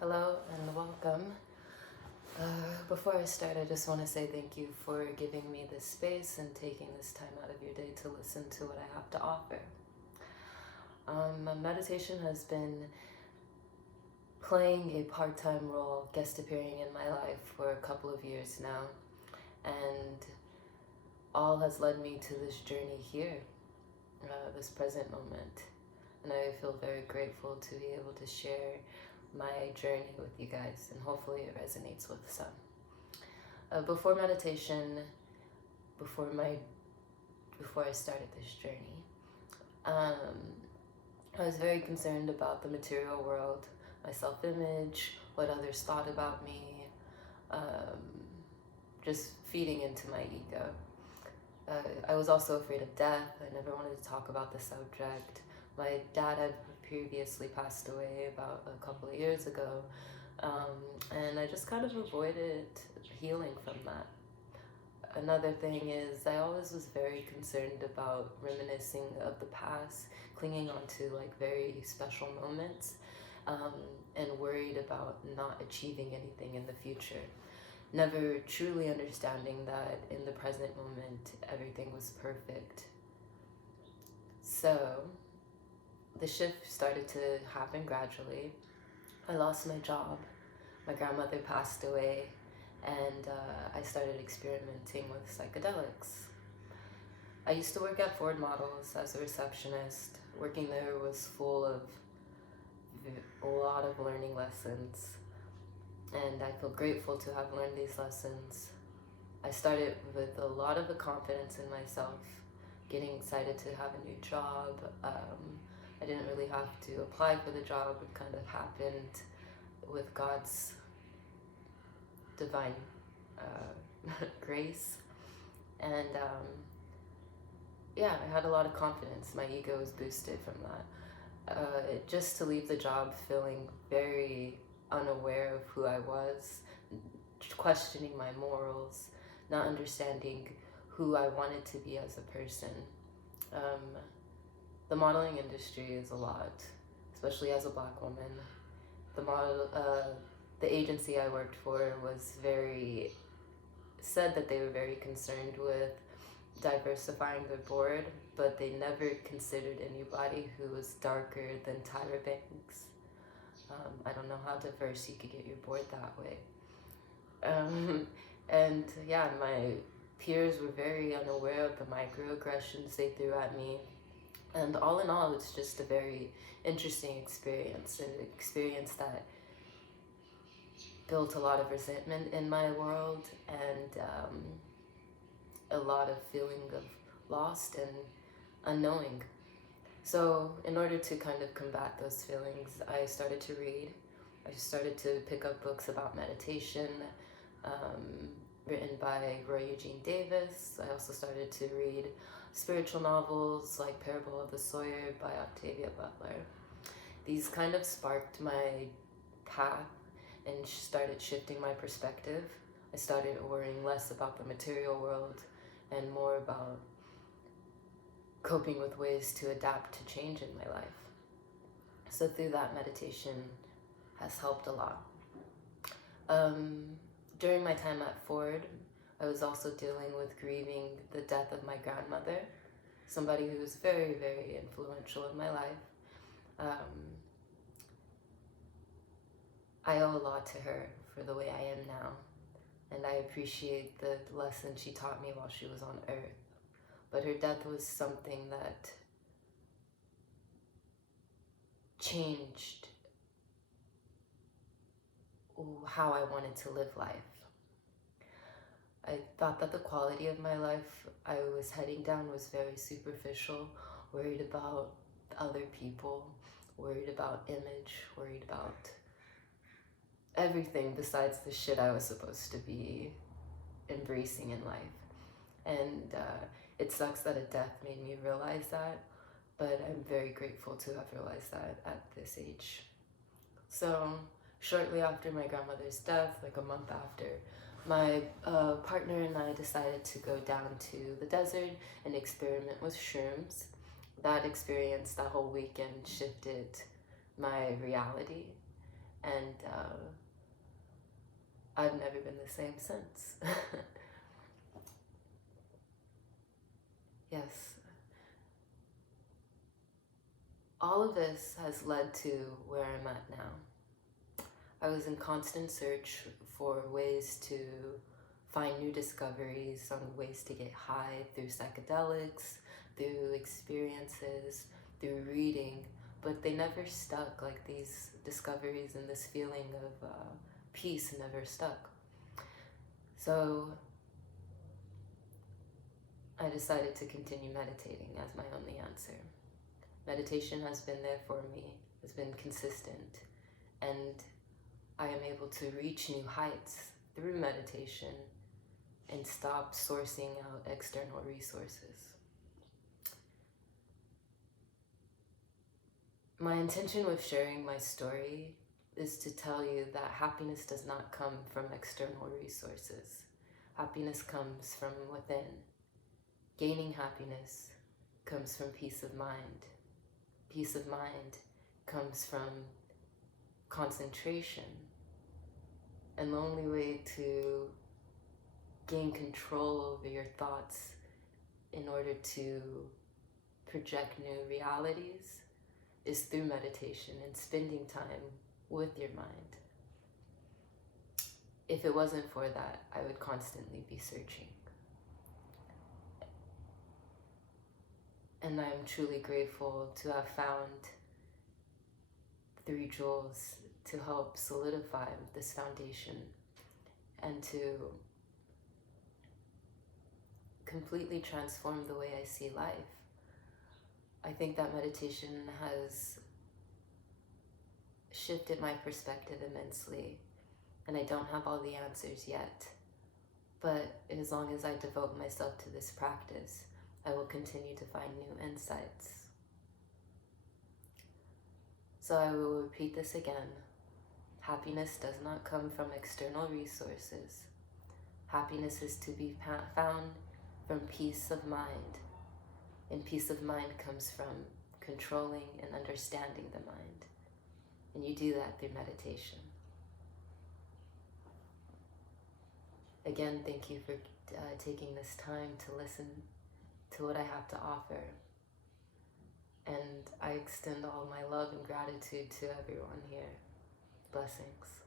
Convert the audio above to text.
Hello and welcome. Before I start, I just want to say thank you for giving me this space and taking this time out of your day to listen to what I have to offer. Meditation has been playing a part-time role, guest appearing in my life for a couple of years now, and all has led me to this journey here, this present moment. And I feel very grateful to be able to share my journey with you guys, and hopefully it resonates with some. Before meditation, before I started this journey, I was very concerned about the material world, my self-image, what others thought about me, just feeding into my ego. I was also afraid of death. I never wanted to talk about the subject. My dad had previously passed away about a couple of years ago, and I just kind of avoided healing from that. Another thing is I always was very concerned about reminiscing of the past, clinging on to like very special moments, and worried about not achieving anything in the future. Never truly understanding that in the present moment everything was perfect. So the shift started to happen gradually. I lost my job, my grandmother passed away, and I started experimenting with psychedelics. I used to work at Ford Models as a receptionist. Working there was full of a lot of learning lessons, and I feel grateful to have learned these lessons. I started with a lot of the confidence in myself, getting excited to have a new job. I didn't really have to apply for the job. It kind of happened with God's divine grace. And yeah, I had a lot of confidence. My ego was boosted from that. Just to leave the job feeling very unaware of who I was, questioning my morals, not understanding who I wanted to be as a person. The modeling industry is a lot, especially as a Black woman. The agency I worked for said that they were very concerned with diversifying their board, but they never considered anybody who was darker than Tyra Banks. I don't know how diverse you could get your board that way. And yeah, my peers were very unaware of the microaggressions they threw at me. And all in all, it's just a very interesting experience, an experience that built a lot of resentment in my world, and a lot of feeling of lost and unknowing. So in order to kind of combat those feelings, I started to read. I started to pick up books about meditation, written by Roy Eugene Davis. I also started to read spiritual novels like Parable of the Sawyer by Octavia Butler. These kind of sparked my path and started shifting my perspective. I started worrying less about the material world and more about coping with ways to adapt to change in my life. So through that, meditation has helped a lot. During my time at Ford, I was also dealing with grieving the death of my grandmother, somebody who was very, very influential in my life. I owe a lot to her for the way I am now, and I appreciate the lesson she taught me while she was on earth. But her death was something that changed how I wanted to live life. I thought that the quality of my life I was heading down was very superficial, worried about other people, worried about image, worried about everything besides the shit I was supposed to be embracing in life. And it sucks that a death made me realize that, but I'm very grateful to have realized that at this age. So shortly after my grandmother's death, like a month after, my partner and I decided to go down to the desert and experiment with shrooms. That experience, that whole weekend, shifted my reality. And I've never been the same since. Yes. All of this has led to where I'm at now. I was in constant search for ways to find new discoveries, on ways to get high through psychedelics, through experiences, through reading, but they never stuck. Like, these discoveries and this feeling of peace never stuck. So I decided to continue meditating as my only answer. Meditation has been there for me, has been consistent, and I am able to reach new heights through meditation and stop sourcing out external resources. My intention with sharing my story is to tell you that happiness does not come from external resources. Happiness comes from within. Gaining happiness comes from peace of mind. Peace of mind comes from concentration. And the only way to gain control over your thoughts in order to project new realities is through meditation and spending time with your mind. If it wasn't for that, I would constantly be searching. And I'm truly grateful to have found 3 jewels to help solidify this foundation and to completely transform the way I see life. I think that meditation has shifted my perspective immensely, and I don't have all the answers yet. But as long as I devote myself to this practice, I will continue to find new insights. So I will repeat this again. Happiness does not come from external resources. Happiness is to be found from peace of mind. And peace of mind comes from controlling and understanding the mind. And you do that through meditation. Again, thank you for taking this time to listen to what I have to offer. And I extend all my love and gratitude to everyone here. Blessings.